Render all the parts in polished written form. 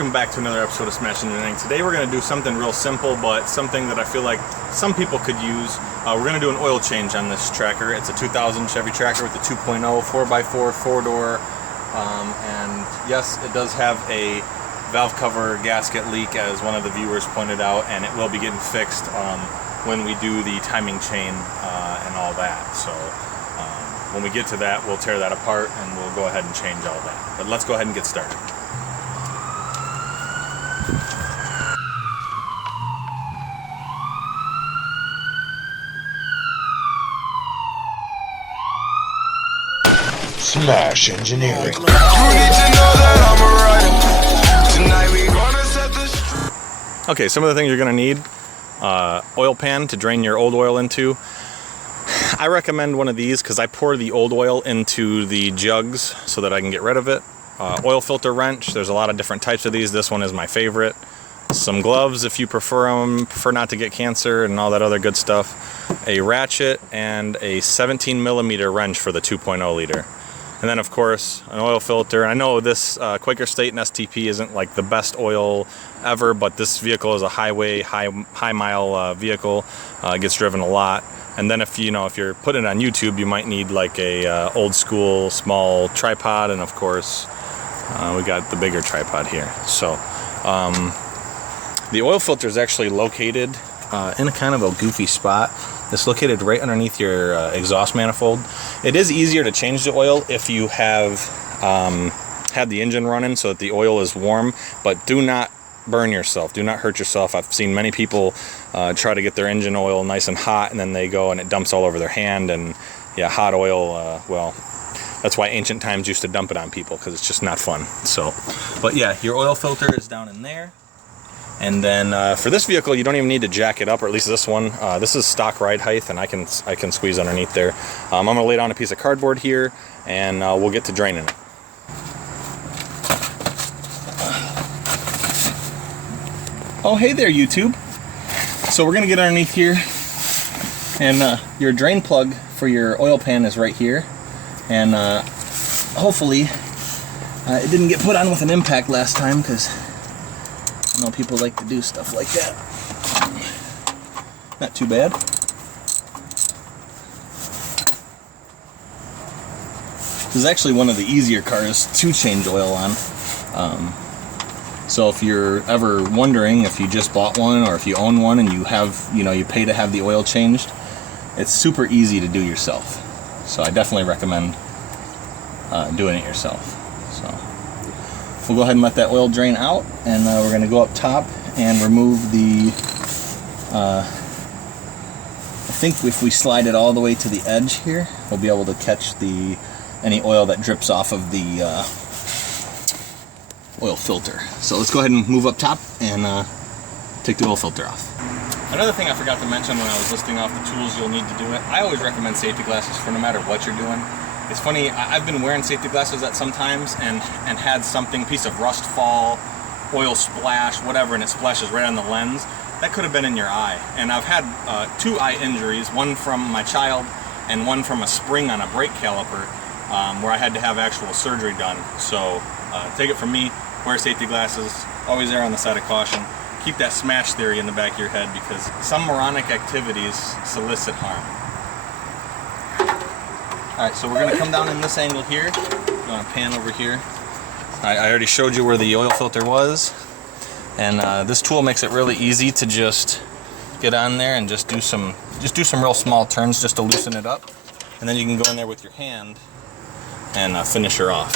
welcome back to another episode of Smash Engineering. Today we're going to do something real simple, but something that I feel like some people could use. We're going to do an oil change on this tracker. It's a 2000 Chevy Tracker with a 2.0 4x4 four-door, and yes, it does have a valve cover gasket leak, as one of the viewers pointed out, and it will be getting fixed when we do the timing chain and all that. So when we get to that, we'll tear that apart and we'll go ahead and change all that. But let's go ahead and get started. Smash Engineering. Okay, some of the things you're going to need. Oil pan to drain your old oil into. I recommend one of these because I pour the old oil into the jugs so that I can get rid of it. Oil filter wrench, there's a lot of different types of these. This one is my favorite. Some gloves if you prefer them, prefer not to get cancer and all that other good stuff. A ratchet and a 17mm wrench for the 2.0 liter. And then of course an oil filter. I know this Quaker State and STP isn't like the best oil ever, but this vehicle is a highway, high mile vehicle. It gets driven a lot. And then if you're putting it on YouTube, you might need like a old school small tripod, and of course we got the bigger tripod here. So the oil filter is actually located in a kind of a goofy spot. It's located right underneath your exhaust manifold. It is easier to change the oil if you have had the engine running so that the oil is warm, but do not burn yourself, do not hurt yourself. I've seen many people try to get their engine oil nice and hot, and then they go and it dumps all over their hand. And yeah, hot oil, well, that's why ancient times used to dump it on people, because it's just not fun. So, but yeah, your oil filter is down in there. And then for this vehicle, you don't even need to jack it up, or at least this one. This is stock ride height, and I can squeeze underneath there. I'm gonna lay down a piece of cardboard here, and we'll get to draining it. Oh, hey there, YouTube. So we're gonna get underneath here, and your drain plug for your oil pan is right here, and hopefully it didn't get put on with an impact last time, because I know people like to do stuff like that. Not too bad. This is actually one of the easier cars to change oil on. So if you're ever wondering if you just bought one or if you own one and you have, you pay to have the oil changed, it's super easy to do yourself. So I definitely recommend doing it yourself. So we'll go ahead and let that oil drain out, and we're going to go up top and remove the, I think if we slide it all the way to the edge here, we'll be able to catch any oil that drips off of the oil filter. So let's go ahead and move up top and take the oil filter off. Another thing I forgot to mention when I was listing off the tools you'll need to do it, I always recommend safety glasses for no matter what you're doing. It's funny, I've been wearing safety glasses at some times and had piece of rust fall, oil splash, whatever, and it splashes right on the lens. That could have been in your eye. And I've had 2 eye injuries, one from my child and one from a spring on a brake caliper, where I had to have actual surgery done. So take it from me, wear safety glasses, always err on the side of caution. Keep that smash theory in the back of your head, because some moronic activities solicit harm. Alright, so we're going to come down in this angle here. I'm going to pan over here. I already showed you where the oil filter was. And this tool makes it really easy to just get on there and just do some real small turns just to loosen it up. And then you can go in there with your hand and finish her off.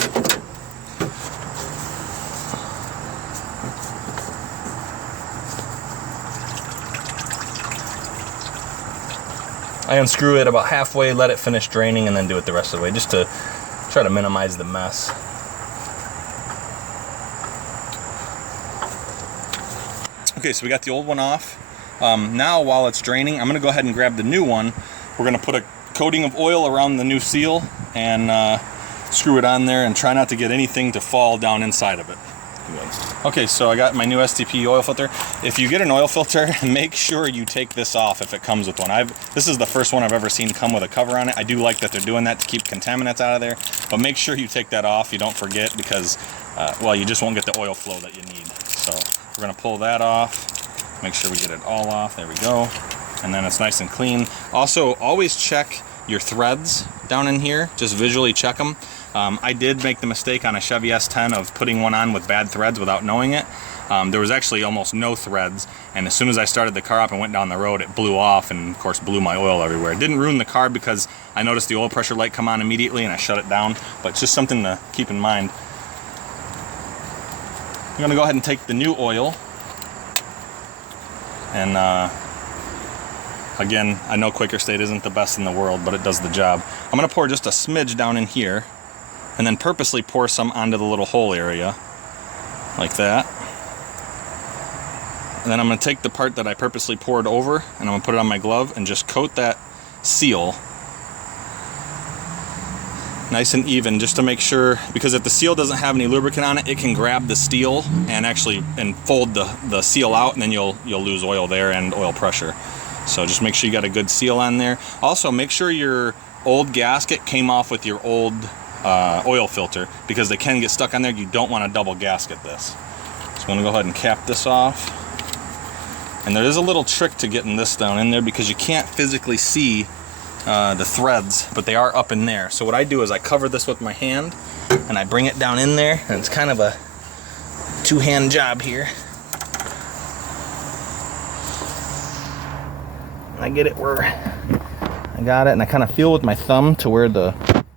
I unscrew it about halfway, let it finish draining, and then do it the rest of the way, just to try to minimize the mess. Okay, so we got the old one off. Now while it's draining, I'm going to go ahead and grab the new one. We're going to put a coating of oil around the new seal and screw it on there, and try not to get anything to fall down inside of it. good. Okay, so I got my new STP oil filter. If you get an oil filter, make sure you take this off if it comes with one. This is the first one I've ever seen come with a cover on it. I do like that they're doing that to keep contaminants out of there, but make sure you take that off. You don't forget, because, well, you just won't get the oil flow that you need. So we're gonna pull that off. Make sure we get it all off. There we go. And then it's nice and clean. Also, always check your threads down in here. Just visually check them. I did make the mistake on a Chevy S10 of putting one on with bad threads without knowing it. There was actually almost no threads, and as soon as I started the car up and went down the road, it blew off and of course blew my oil everywhere. It didn't ruin the car because I noticed the oil pressure light come on immediately and I shut it down, but it's just something to keep in mind. I'm gonna go ahead and take the new oil, and again, I know Quaker State isn't the best in the world, but it does the job. I'm gonna pour just a smidge down in here, and then purposely pour some onto the little hole area, like that. And then I'm gonna take the part that I purposely poured over, and I'm gonna put it on my glove and just coat that seal nice and even, just to make sure, because if the seal doesn't have any lubricant on it, it can grab the steel and actually fold the seal out, and then you'll lose oil there and oil pressure. So just make sure you got a good seal on there. Also, make sure your old gasket came off with your old oil filter, because they can get stuck on there. You don't want to double gasket this. So I'm going to go ahead and cap this off. And there is a little trick to getting this down in there, because you can't physically see the threads, but they are up in there. So what I do is I cover this with my hand and I bring it down in there, and it's kind of a two-hand job here. I get it where I got it, and I kind of feel with my thumb to where the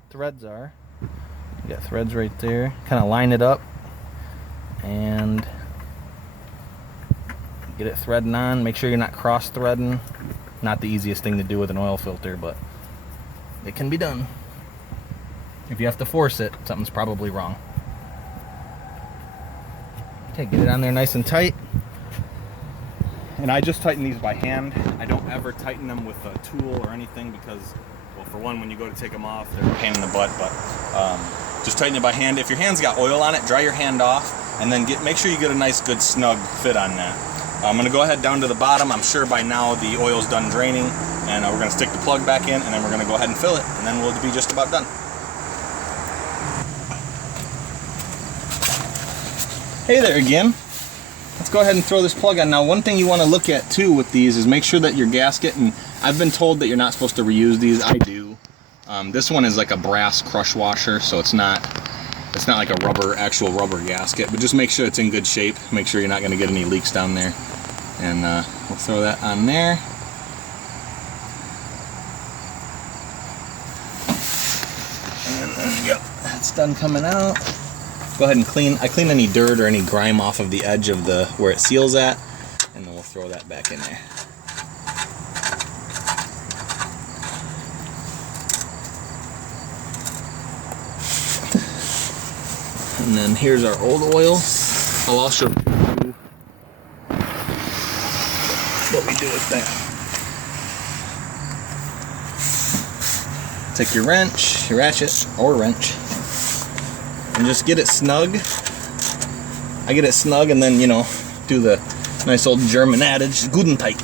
threads are. You got threads right there. Kind of line it up and get it threading on. Make sure you're not cross threading. Not the easiest thing to do with an oil filter, but it can be done. If you have to force it, something's probably wrong. Okay, get it on there nice and tight. And I just tighten these by hand. I don't ever tighten them with a tool or anything, because, well, for one, when you go to take them off, they're a pain in the butt, but just tighten it by hand. If your hand's got oil on it, dry your hand off, and then make sure you get a nice, good, snug fit on that. I'm gonna go ahead down to the bottom. I'm sure by now the oil's done draining, and we're gonna stick the plug back in, and then we're gonna go ahead and fill it, and then we'll be just about done. Hey there again. Let's go ahead and throw this plug on. Now, one thing you want to look at too with these is make sure that your gasket, and I've been told that you're not supposed to reuse these. I do. This one is like a brass crush washer, so it's not like a actual rubber gasket, but just make sure it's in good shape. Make sure you're not going to get any leaks down there. And we'll throw that on there. And then, yep, that's done coming out. Go ahead and clean. I clean any dirt or any grime off of the edge of where it seals at, and then we'll throw that back in there. And then here's our old oil. I'll also show you what we do with that. Take your wrench, your ratchet, or wrench, and just get it snug. I get it snug, and then, you know, do the nice old German adage, good and tight.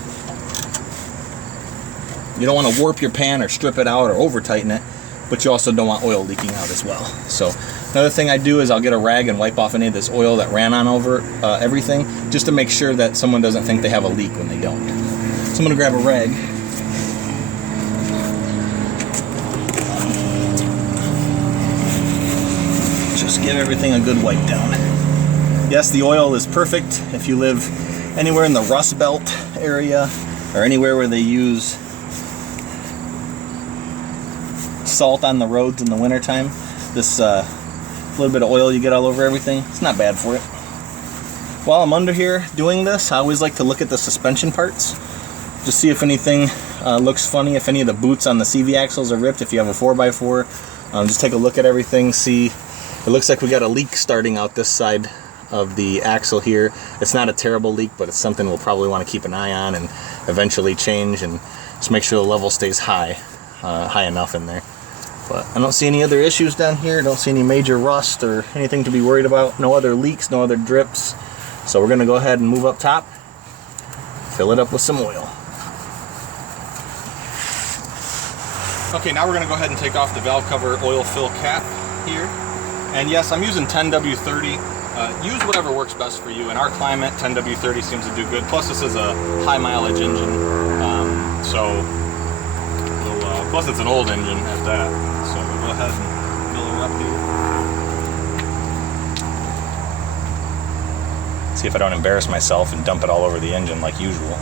You don't want to warp your pan or strip it out or over tighten it, but you also don't want oil leaking out as well. So another thing I do is I'll get a rag and wipe off any of this oil that ran on over everything, just to make sure that someone doesn't think they have a leak when they don't. So I'm gonna grab a rag. Just give everything a good wipe down. Yes, the oil is perfect if you live anywhere in the Rust Belt area, or anywhere where they use salt on the roads in the wintertime. This little bit of oil you get all over everything, it's not bad for it. While I'm under here doing this, I always like to look at the suspension parts, just see if anything looks funny, if any of the boots on the CV axles are ripped. If you have a 4x4, just take a look at everything, see. It looks like we got a leak starting out this side of the axle here. It's not a terrible leak, but it's something we'll probably want to keep an eye on and eventually change, and just make sure the level stays high enough in there. But I don't see any other issues down here. Don't see any major rust or anything to be worried about. No other leaks, no other drips. So we're gonna go ahead and move up top, fill it up with some oil. Okay, now we're gonna go ahead and take off the valve cover oil fill cap here. And yes, I'm using 10W30. Use whatever works best for you. In our climate, 10W30 seems to do good. Plus this is a high mileage engine. Plus it's an old engine at that. So we'll go ahead and fill her up here. See if I don't embarrass myself and dump it all over the engine like usual.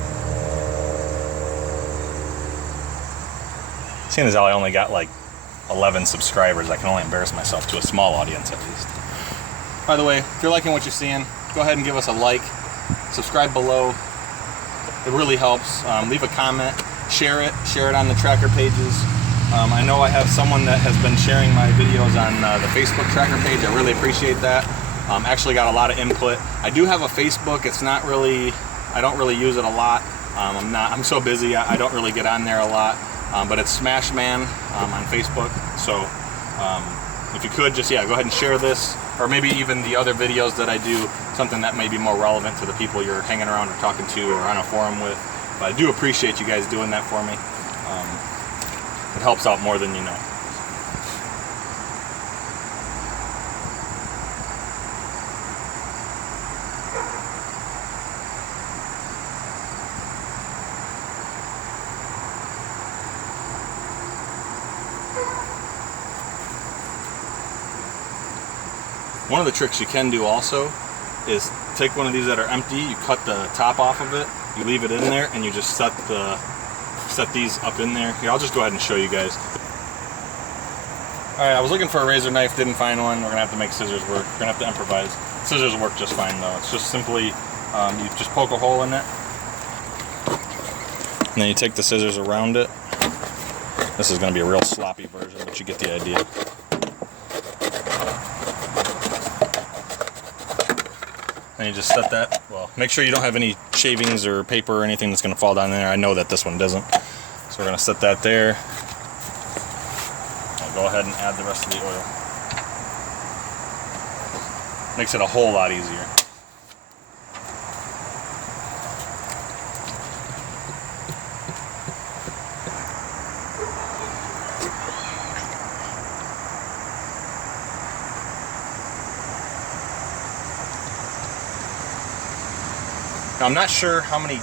Seeing as how I only got like 11 subscribers, I can only embarrass myself to a small audience at least. By the way, if you're liking what you're seeing, go ahead and give us a like, subscribe below. It really helps. Leave a comment, share it on the tracker pages. I know I have someone that has been sharing my videos on the Facebook tracker page. I really appreciate that. Actually got a lot of input. I do have a Facebook. It's not really, I don't really use it a lot. I'm so busy, I don't really get on there a lot. But it's Smashman on Facebook. So if you could just, yeah, go ahead and share this, or maybe even the other videos that I do, something that may be more relevant to the people you're hanging around or talking to or on a forum with. But I do appreciate you guys doing that for me. It helps out more than you know. One of the tricks you can do also is take one of these that are empty, you cut the top off of it, you leave it in there, and you just set these up in there. Here, I'll just go ahead and show you guys. Alright, I was looking for a razor knife, didn't find one. We're gonna have to make scissors work. We're gonna have to improvise. Scissors work just fine though. It's just simply, you just poke a hole in it, and then you take the scissors around it. This is gonna be a real sloppy version, but you get the idea. And you just set that, well, make sure you don't have any shavings or paper or anything that's going to fall down there. I know that this one doesn't. So we're going to set that there. I'll go ahead and add the rest of the oil. Makes it a whole lot easier. Now, I'm not sure how many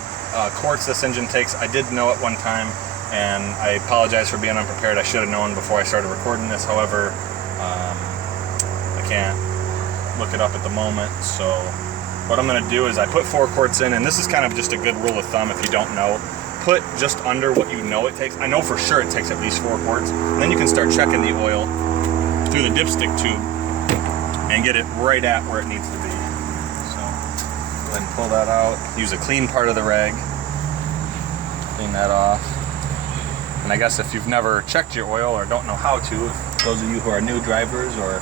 quarts this engine takes. I did know at one time, and I apologize for being unprepared. I should have known before I started recording this. However, I can't look it up at the moment. So what I'm going to do is I put 4 quarts in, and this is kind of just a good rule of thumb if you don't know. Put just under what you know it takes. I know for sure it takes at least 4 quarts. And then you can start checking the oil through the dipstick tube and get it right at where it needs to be. Go ahead and pull that out. Use a clean part of the rag. Clean that off. And I guess if you've never checked your oil or don't know how to, if those of you who are new drivers or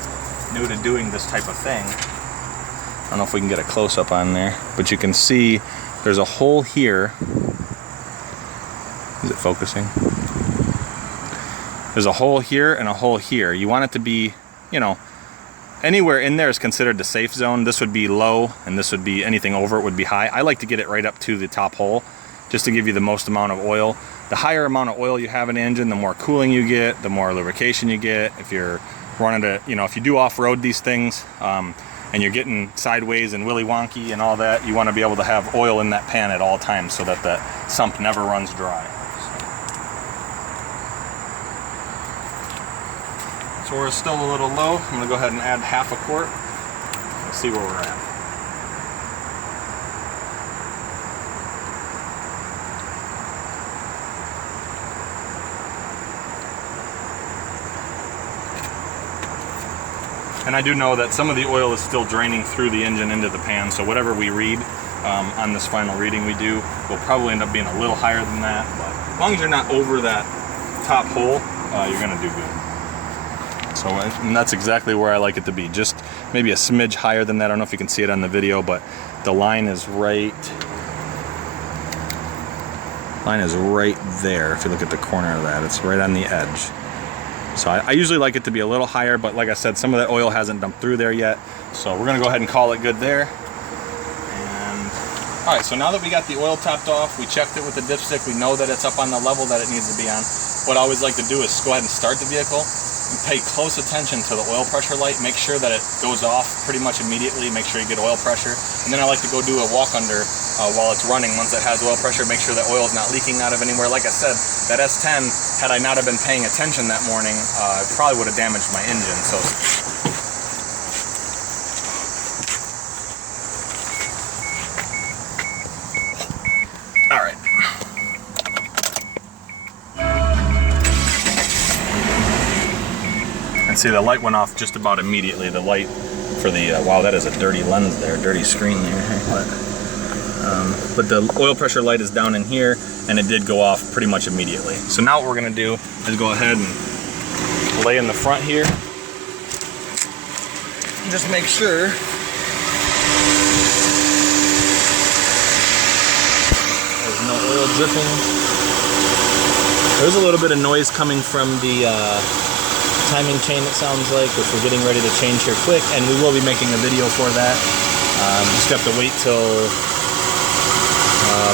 new to doing this type of thing, I don't know if we can get a close-up on there, but you can see there's a hole here. Is it focusing? There's a hole here and a hole here. You want it to be, you know, anywhere in there is considered the safe zone. This would be low, and this would be, anything over it would be high. I like to get it right up to the top hole, just to give you the most amount of oil. The higher amount of oil you have in the engine, the more cooling you get, the more lubrication you get. If you're running to, you know, if you do off-road these things, and you're getting sideways and willy wonky and all that, you want to be able to have oil in that pan at all times so that the sump never runs dry. So we're still a little low. I'm going to go ahead and add half a quart. Let's see where we're at. And I do know that some of the oil is still draining through the engine into the pan, so whatever we read on this final reading we do will probably end up being a little higher than that. But as long as you're not over that top hole, you're going to do good. So, and that's exactly where I like it to be. Just maybe a smidge higher than that. I don't know if you can see it on the video, but the line is right there. If you look at the corner of that, it's right on the edge. So I usually like it to be a little higher, but like I said, some of that oil hasn't dumped through there yet. So we're gonna go ahead and call it good there. And all right, so now that we got the oil topped off, we checked it with the dipstick, we know that it's up on the level that it needs to be on. What I always like to do is go ahead and start the vehicle and pay close attention to the oil pressure light, make sure that it goes off pretty much immediately, make sure you get oil pressure. And then I like to go do a walk under while it's running. Once it has oil pressure, make sure that oil is not leaking out of anywhere. Like I said, that S10, had I not have been paying attention that morning, it probably would have damaged my engine. So all right. And see, the light went off just about immediately. The light for the, wow, that is a dirty lens there, dirty screen there. But the oil pressure light is down in here, and it did go off pretty much immediately. So now what we're gonna do is go ahead and lay in the front here. And just make sure there's no oil dripping. There's a little bit of noise coming from the timing chain, it sounds like, which we're getting ready to change here quick, and we will be making a video for that. Just have to wait till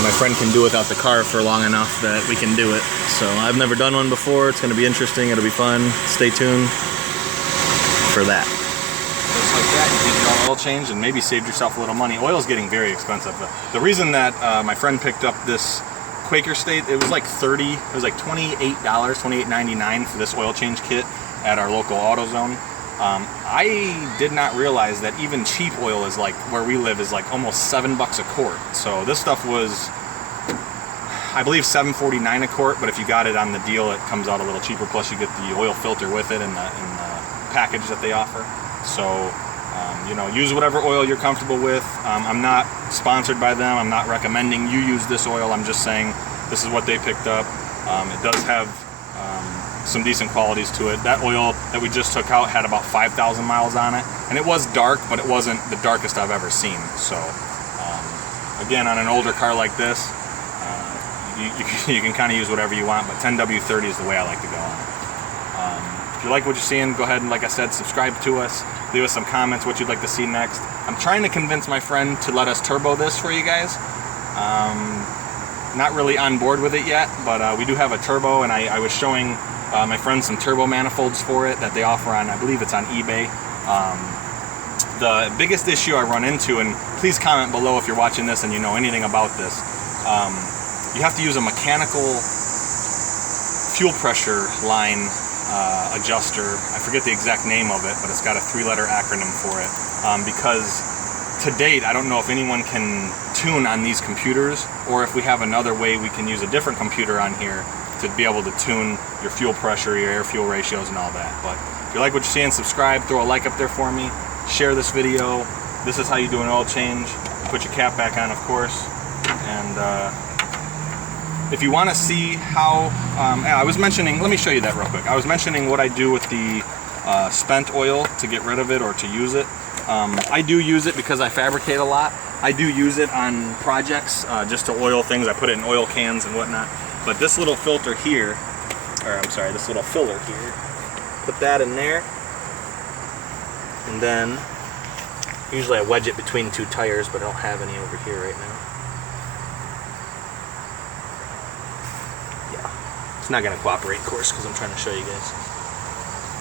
my friend can do without the car for long enough that we can do it. So I've never done one before. It's going to be interesting. It'll be fun. Stay tuned for that. Just like that, you get your oil change and maybe saved yourself a little money. Oil is getting very expensive. The reason that my friend picked up this Quaker State, it was like $28, $28.99 for this oil change kit at our local AutoZone. I did not realize that even cheap oil is like, where we live, is like almost $7 a quart. So this stuff was, I believe, $7.49 a quart, but if you got it on the deal, it comes out a little cheaper. Plus you get the oil filter with it in the package that they offer. So, you know, use whatever oil you're comfortable with. I'm not sponsored by them. I'm not recommending you use this oil. I'm just saying this is what they picked up. It does have some decent qualities to it. That oil that we just took out had about 5,000 miles on it, and it was dark, but it wasn't the darkest I've ever seen. So again, on an older car like this, you can kind of use whatever you want, but 10W30 is the way I like to go on it. If you like what you're seeing, go ahead and, like I said, subscribe to us, leave us some comments what you'd like to see next. I'm trying to convince my friend to let us turbo this for you guys. Not really on board with it yet, but we do have a turbo, and I was showing my friend some turbo manifolds for it that they offer on, I believe it's on eBay. The biggest issue I run into, and please comment below if you're watching this and you know anything about this, you have to use a mechanical fuel pressure line adjuster. I forget the exact name of it, but it's got a 3-letter acronym for it. Because to date, I don't know if anyone can tune on these computers, or if we have another way we can use a different computer on here to be able to tune your fuel pressure, your air-fuel ratios, and all that. But if you like what you're seeing, subscribe, throw a like up there for me, share this video. This is how you do an oil change. Put your cap back on, of course. And if you want to see how, I was mentioning, let me show you that real quick. I was mentioning what I do with the spent oil to get rid of it or to use it. I do use it because I fabricate a lot. I do use it on projects just to oil things. I put it in oil cans and whatnot. But this little filter here, or I'm sorry, this little filler here, put that in there, and then usually I wedge it between 2 tires, but I don't have any over here right now. Yeah, it's not going to cooperate, of course, because I'm trying to show you guys.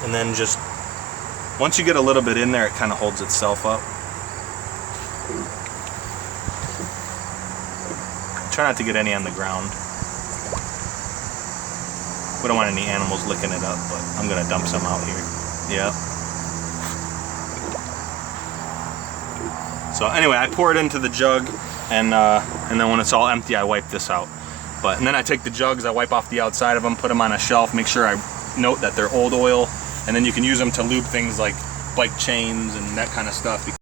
And then just, once you get a little bit in there, it kind of holds itself up. Try not to get any on the ground. We don't want any animals licking it up, but I'm gonna dump some out here. Yep. So anyway, I pour it into the jug, and then when it's all empty, I wipe this out. And then I take the jugs, I wipe off the outside of them, put them on a shelf, make sure I note that they're old oil, and then you can use them to lube things like bike chains and that kind of stuff.